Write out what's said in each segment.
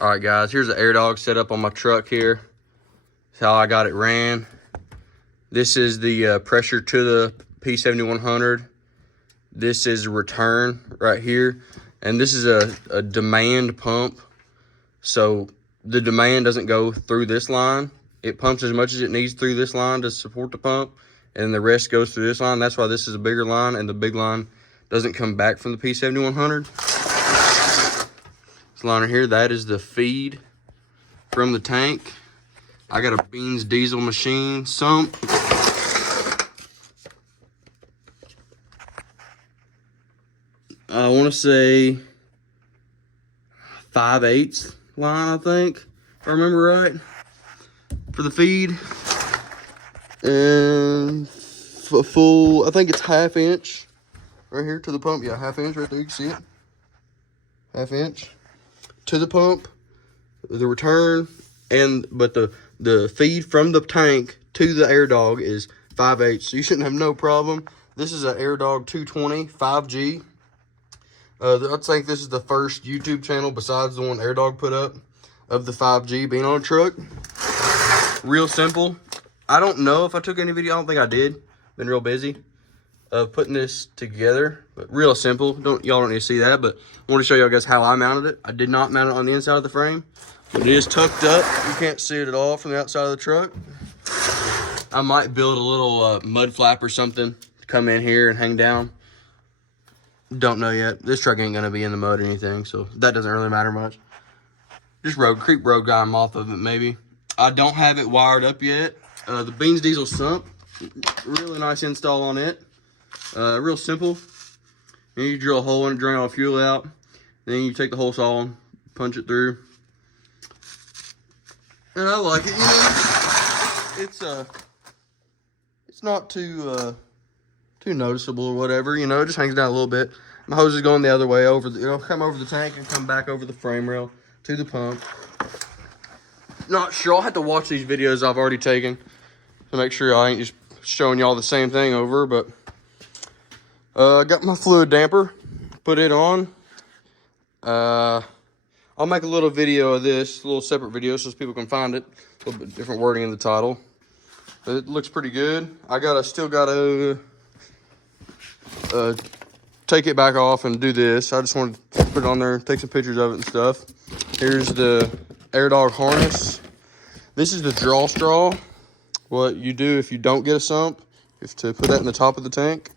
All right, guys, here's the AIRDOG set up on my truck here. That's how I got it ran. This is the pressure to the P7100. This is a return right here. And this is a demand pump. So the demand doesn't go through this line. It pumps as much as it needs through this line to support the pump. And the rest goes through this line. That's why this is a bigger line, and the big line doesn't come back from the P7100. This line right here, that is the feed from the tank. I got a Beans diesel machine sump. I want to say 5/8 line, I think, if I remember right, for the feed. And a full, I think it's 1/2 inch right here to the pump. Yeah, 1/2 inch right there, you can see it. 1/2 inch to the pump, the return, but the feed from the tank to the AIRDOG is 5/8, so you shouldn't have no problem. This is an AIRDOG 220 5G. I think this is the first YouTube channel besides the one AIRDOG put up of the 5G being on a truck. Real simple. I don't know if I took any video. I don't think I did. Been real busy putting this together, but real simple. Y'all don't need to see that, but I want to show y'all guys how I mounted it. I did not mount it on the inside of the frame, but it is tucked up. You can't see it at all from the outside of the truck. I might build a little mud flap or something to come in here and hang down. Don't know yet. This truck ain't gonna be in the mud or anything, so that doesn't really matter much. Just creep road guy them off of it maybe. I don't have it wired up yet. The Beans diesel sump, really nice install on it. Real simple. And you drill a hole in it, drain all the fuel out. Then you take the hole saw and punch it through. And I like it, you know. It's not too noticeable or whatever, you know. It just hangs down a little bit. My hose is going the other way over it'll come over the tank and come back over the frame rail to the pump. Not sure. I'll have to watch these videos I've already taken to make sure I ain't just showing y'all the same thing over, but I got my fluid damper, put it on. I'll make a little video of this, a little separate video so people can find it. A little bit different wording in the title, but it looks pretty good. I still gotta take it back off and do this. I just wanted to put it on there, take some pictures of it and stuff. Here's the AIRDOG harness. This is the draw straw. What you do if you don't get a sump is to put that in the top of the tank.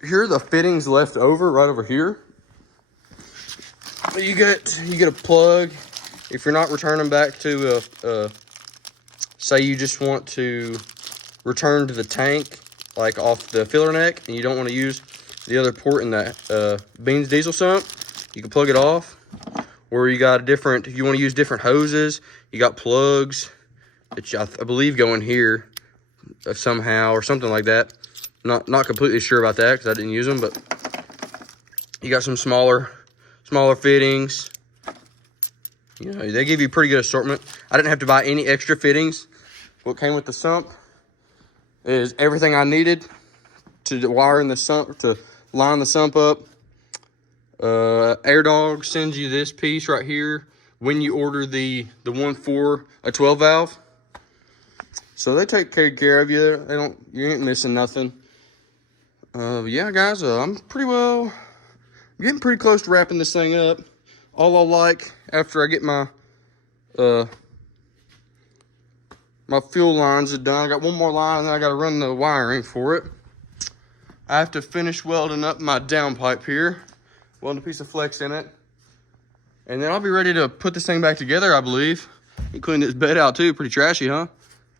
Here are the fittings left over right over here. You get a plug. If you're not returning back to say you just want to return to the tank, like off the filler neck, and you don't want to use the other port in that Beans diesel sump, you can plug it off. Or you got if you want to use different hoses, you got plugs that I believe go in here somehow or something like that. Not completely sure about that because I didn't use them, but you got some smaller fittings. You know, they give you a pretty good assortment. I didn't have to buy any extra fittings. What came with the sump is everything I needed to wire in the sump, to line the sump up. AIRDOG sends you this piece right here when you order the one for a 12 valve. So they take care of you. You ain't missing nothing. Yeah, guys, I'm getting pretty close to wrapping this thing up. All I like after I get my fuel lines are done. I got one more line, and then I got to run the wiring for it. I have to finish welding up my downpipe here. Welding a piece of flex in it. And then I'll be ready to put this thing back together, I believe. You cleaned this bed out too, pretty trashy, huh?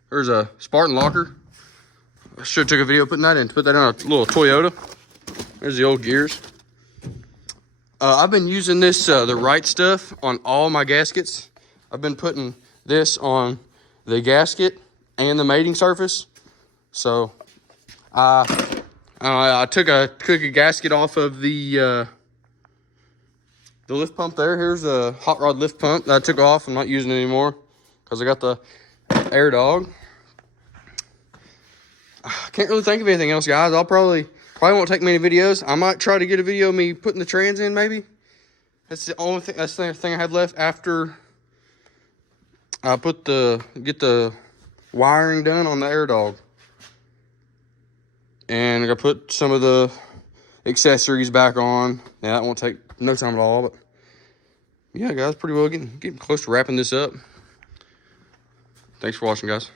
There's a Spartan locker. I should have took a video putting that in. Put that on a little Toyota. There's the old gears. I've been using this, the right stuff on all my gaskets. I've been putting this on the gasket and the mating surface. So I took a gasket off of the lift pump there. Here's a hot rod lift pump that I took off. I'm not using it anymore because I got the AIRDOG. I can't really think of anything else, guys. I'll probably won't take many videos. I might try to get a video of me putting the trans in, maybe. That's the only thing. That's the thing I had left after I get the wiring done on the AIRDOG. And I gotta put some of the accessories back on. Yeah, that won't take no time at all. But yeah, guys, pretty well getting close to wrapping this up. Thanks for watching, guys.